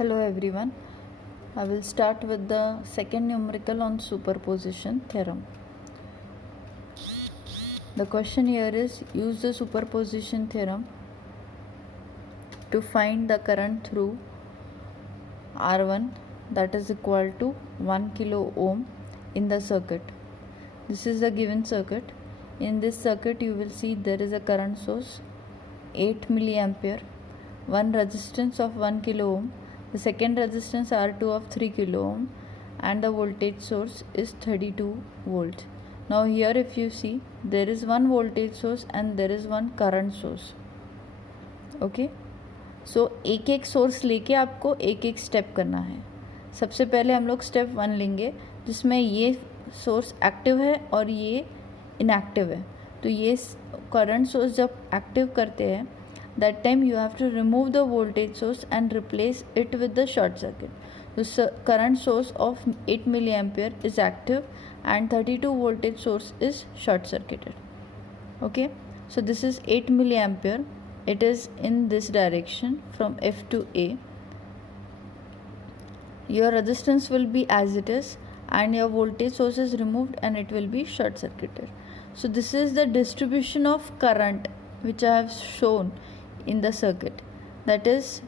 Hello everyone. I will start with the second numerical on superposition theorem. The question here is, use the superposition theorem to find the current through R1 that is equal to 1 kilo ohm in the circuit. This is the given circuit. In this circuit you will see there is a current source 8 milliampere, one resistance of 1 kilo ohm, the second resistance R2 of 3 kilo ohm, and the voltage source is 32 volts. Now here if you see, there is one voltage source and there is one current source. Okay, so एक एक source लेके आपको एक एक step करना है. सबसे पहले हम लोग स्टेप 1 लेंगे जिसमें ये सोर्स एक्टिव है और ये इनएक्टिव है. तो ये करंट सोर्स जब एक्टिव करते हैं, that time you have to remove the voltage source and replace it with the short circuit. The current source of 8 milliampere is active and 32 voltage source is short circuited. Okay, so this is 8 milliampere. It is in this direction from F to A. Your resistance will be as it is and your voltage source is removed and it will be short circuited. So this is the distribution of current which I have shown in the circuit. That is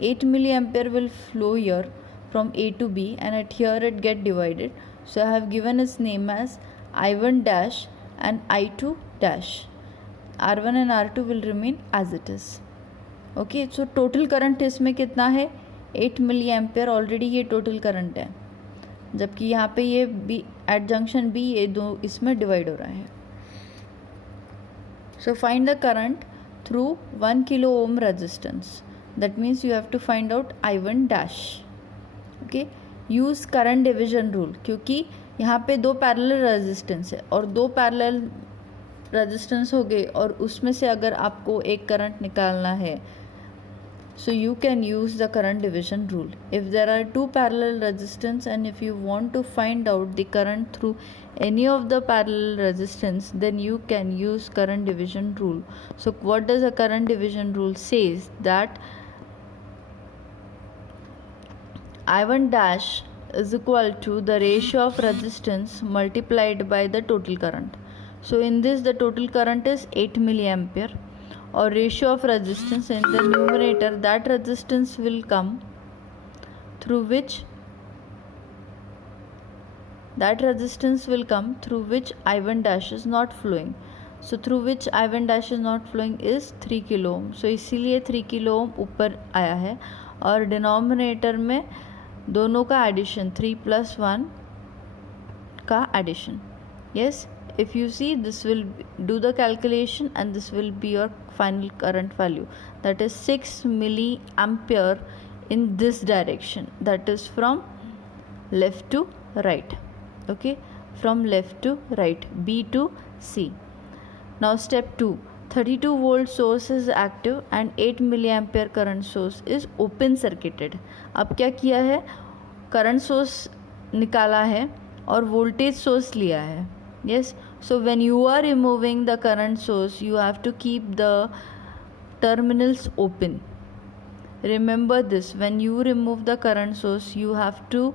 8 milliampere will flow here from A to B and at here it get divided. So I have given its name as I1 dash and I2 dash. R1 and R2 will remain as it is. Okay, so total current इसमें कितना है 8 milliampere. Already ये total current है, जबकि यहाँ पे ये B eight junction B ये दो इसमें डिवाइड हो रहा है. So find the current through 1 kilo ohm resistance. That means you have to find out I1 dash. Okay, use current division rule, क्योंकि यहाँ पे दो पैरेलल रेजिस्टेंस है और दो पैरेलल रेजिस्टेंस हो गए और उसमें से अगर आपको एक करंट निकालना है, so you can use the current division rule. If there are two parallel resistance and if you want to find out the current through any of the parallel resistance, then you can use current division rule. So what does a current division rule says? That I1 dash is equal to the ratio of resistance multiplied by the total current. So in this the total current is 8 milliampere, or ratio of resistance in the numerator, that resistance will come through which I1 dash is not flowing. So through which I1 dash is not flowing is 3 kilo ohm. So इसीलिए 3 kilo ohm ऊपर आया है और denominator में दोनों का addition 3 + 1 का addition. Yes, if you see, this will do the calculation and this will be your final current value, that is 6 milliampere in this direction, that is from left to right. Okay, from left to right, B to C. Now step 2, 32 volt source is active and 8 milliampere current source is open circuited. अब क्या किया है, current source निकाला है और voltage source लिया है. Yes, so when you are removing the current source, you have to keep the terminals open. Remember this, when you remove the current source, you have to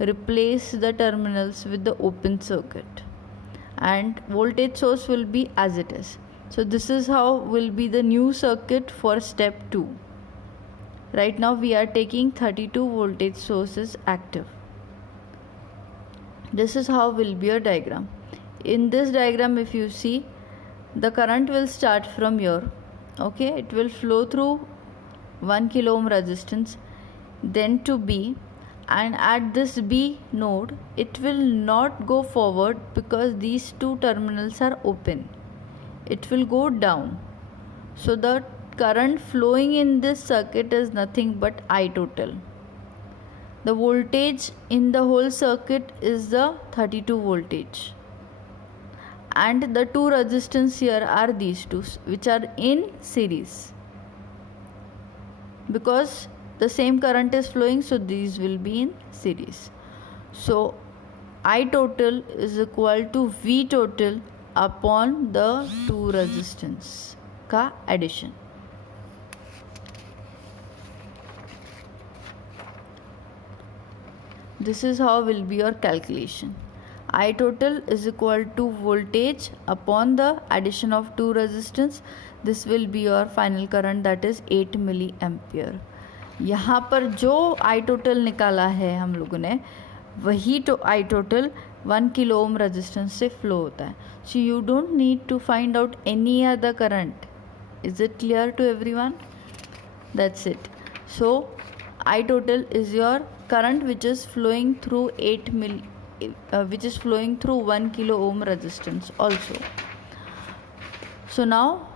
replace the terminals with the open circuit and voltage source will be as it is. So this is how will be the new circuit for step 2. Right now we are taking 32 voltage sources active. This is how will be your diagram. In this diagram if you see, the current will start from here. Okay, it will flow through 1 kilo ohm resistance, then to B, and at this B node it will not go forward because these two terminals are open. It will go down. So the current flowing in this circuit is nothing but I total. The voltage in the whole circuit is the 32 voltage. And the two resistance here are these two, which are in series. Because the same current is flowing, so these will be in series. So I total is equal to V total upon the two resistance का addition. This is how will be your calculation. I total is equal to voltage upon the addition of two resistance. This will be your final current, that is 8 milliampere. यहाँ पर जो I total निकाला है हम लोगों ने, वही तो I total 1 kilo ohm resistance से फ्लो होता है. So you don't need to find out any other current. Is it clear to everyone? That's it. So I total is your current which is flowing through 1 kilo ohm resistance also. So now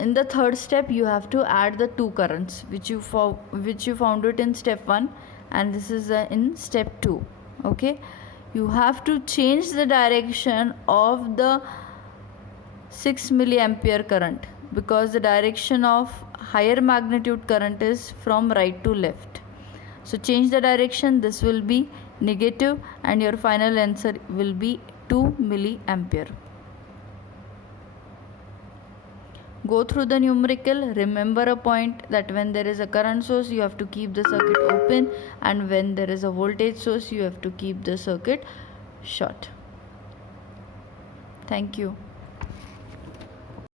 in the third step you have to add the two currents which you found it in step 1, and this is in step 2. Okay, you have to change the direction of the 6 milliampere current, because the direction of higher magnitude current is from right to left. So change the direction, this will be negative, and your final answer will be 2 milliampere. Go through the numerical. Remember a point that when there is a current source you have to keep the circuit open, and when there is a voltage source you have to keep the circuit short. Thank you.